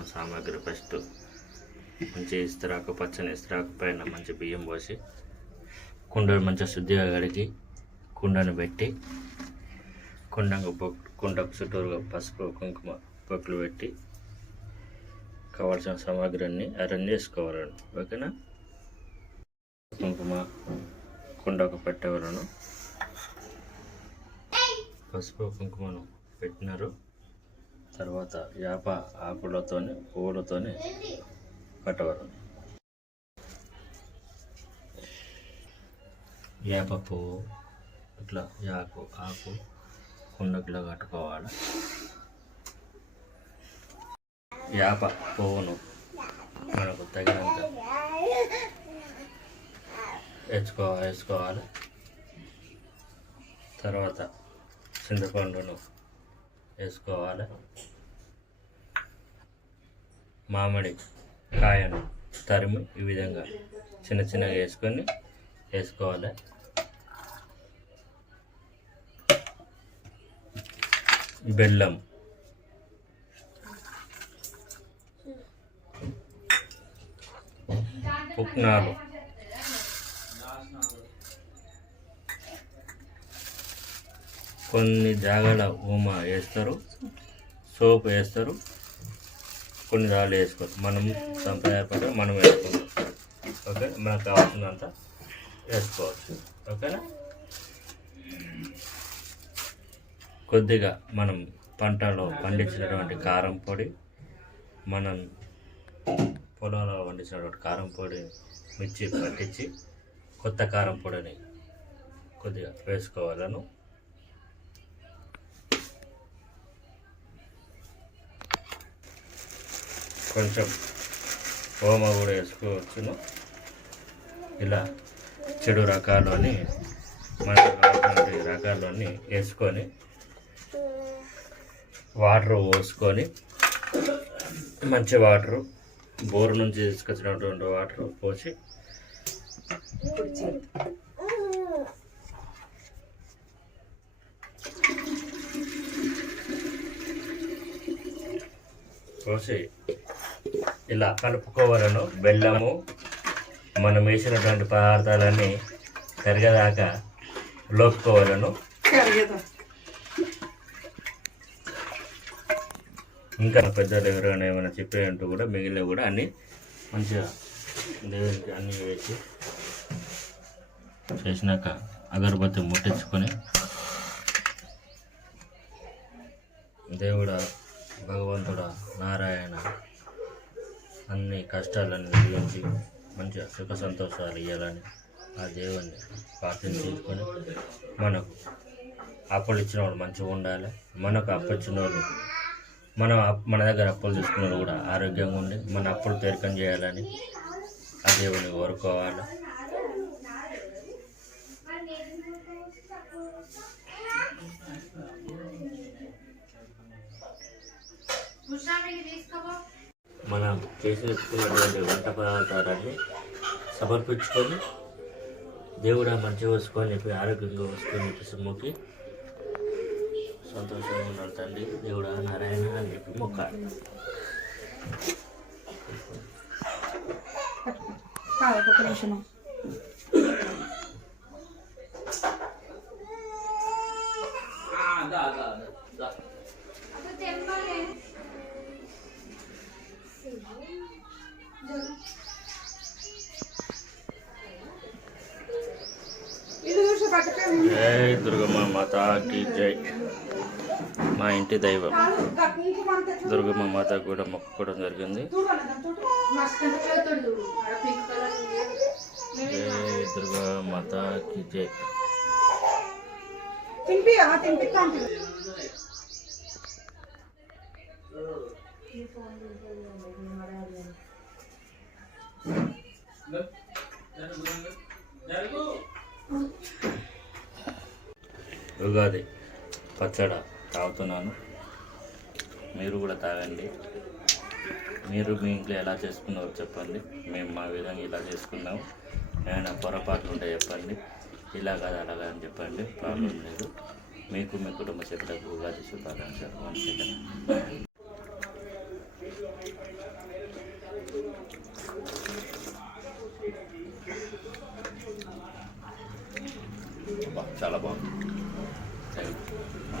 కావాల్సిన సామాగ్రి ఫస్ట్ మంచి ఇస్తరాకు, పచ్చని ఇస్తరాకు పైన మంచి బియ్యం పోసి కుండను మంచిగా శుద్ధిగా కడిగి కుండను పెట్టి కుండకు చుట్టూరుగా పసుపు కుంకుమ పొక్కులు పెట్టి కావాల్సిన సామాగ్రి అన్నీ అరేంజ్ చేసుకోవాలండి. ఓకేనా? కుంకుమ కుండకు పెట్టేవాళ్ళను పసుపు కుంకుమను పెట్టినారు. తర్వాత వేప ఆకులతోని పువ్వులతోని కట్టవారు. వేప పువ్వు ఇట్లా ఆకు కుండకిలా కట్టుకోవాలి. వేప పువ్వును మనకు తగినంత వేసుకోవాలి. తర్వాత చింతపండును వేసుకోవాలి. మామిడి కాయను తరిమి ఈ విధంగా చిన్న చిన్నగా వేసుకోవాలి. బెల్లం, పుట్నాలు, కొన్ని జాగాల ఉమా వేస్తారు, సోపు వేస్తారు, కొన్ని రాళ్ళు వేసుకోవచ్చు. మనం సంప్రదాయపరంగా మనం వేసుకుంటాం. ఓకే, మనకు కావాల్సినంత వేసుకోవచ్చు. ఓకేనా? కొద్దిగా మనం పంటలో పండించినటువంటి కారం పొడి, మనం పొలంలో పండించినటువంటి కారం పొడి మిర్చి పట్టించి కొత్త కారం పొడిని కొద్దిగా వేసుకోవాలను. కొంచెం ఓమ కూడా వేసుకోవచ్చును. ఇలా చెడు రకాలని మనకు కావాల్సిన రకాలని వేసుకొని వాటర్ పోసుకొని మంచి వాటరు బోరు నుంచి తీసుకొచ్చినటువంటి వాటర్ పోసి ఇలా కలుపుకోవాలను. బెల్లము మనం వేసినటువంటి పదార్థాలన్నీ కరిగేదాకా లోపుకోవాలను. ఇంకా పెద్దలు ఎవరైనా ఏమైనా చెప్పేటట్టు కూడా మిగిలిన కూడా అన్నీ మంచిగా దేవునికి అన్నీ వేసి చేసినాక అగరబత్తి ముట్టించుకొని దేవుడా, భగవంతుడా, నారాయణ అన్ని కష్టాలన్నీ తొలగించి మంచిగా సుఖ సంతోషాలు ఇవ్వాలని ఆ దేవుణ్ణి ప్రార్థించుకొని మనకు అప్పులు ఇచ్చిన వాళ్ళు మంచిగా ఉండాలి. మనకు అప్పు ఇచ్చిన వాళ్ళు మన దగ్గర అప్పులు తీసుకున్న వాళ్ళు కూడా ఆరోగ్యంగా ఉండి మన అప్పులు తీర్కం చేయాలని ఆ దేవుని కోరుకోవాలి. మనం చేసి పెట్టుకున్నటువంటి వంట పదార్థాలన్నీ సమర్పించుకొని దేవుడా మంచిగా వసుకొని చెప్పి ఆరోగ్యంగా వసుకొని చెప్పేసి మొక్కి సంతోషంగా ఉండాలి. తండ్రి దేవుడా నారాయణ అని చెప్పి మొక్కాలి. జై దుర్గమ్మ మాతాకి జై. మా ఇంటి దైవం దుర్గమ్మ మాత కూడా మొక్కుకోవడం జరిగింది. జై దుర్గా మాతాకి జై. ఉగాది పచ్చడి తాగుతున్నాను. మీరు కూడా తాగండి. మీరు మీ ఇంట్లో ఎలా చేసుకున్నారో చెప్పండి. మేము మా విధంగా ఇలా చేసుకున్నాము. ఏమైనా పొరపాట్లు ఉంటే చెప్పండి. ఇలా కాదు అలాగా అని చెప్పండి. ప్రాబ్లం లేదు. మీకు మీ కుటుంబ సభ్యులకు ఉగాది శుభాకాంక్షలు. అబ్బా చాలా బాగుంది. Thank you.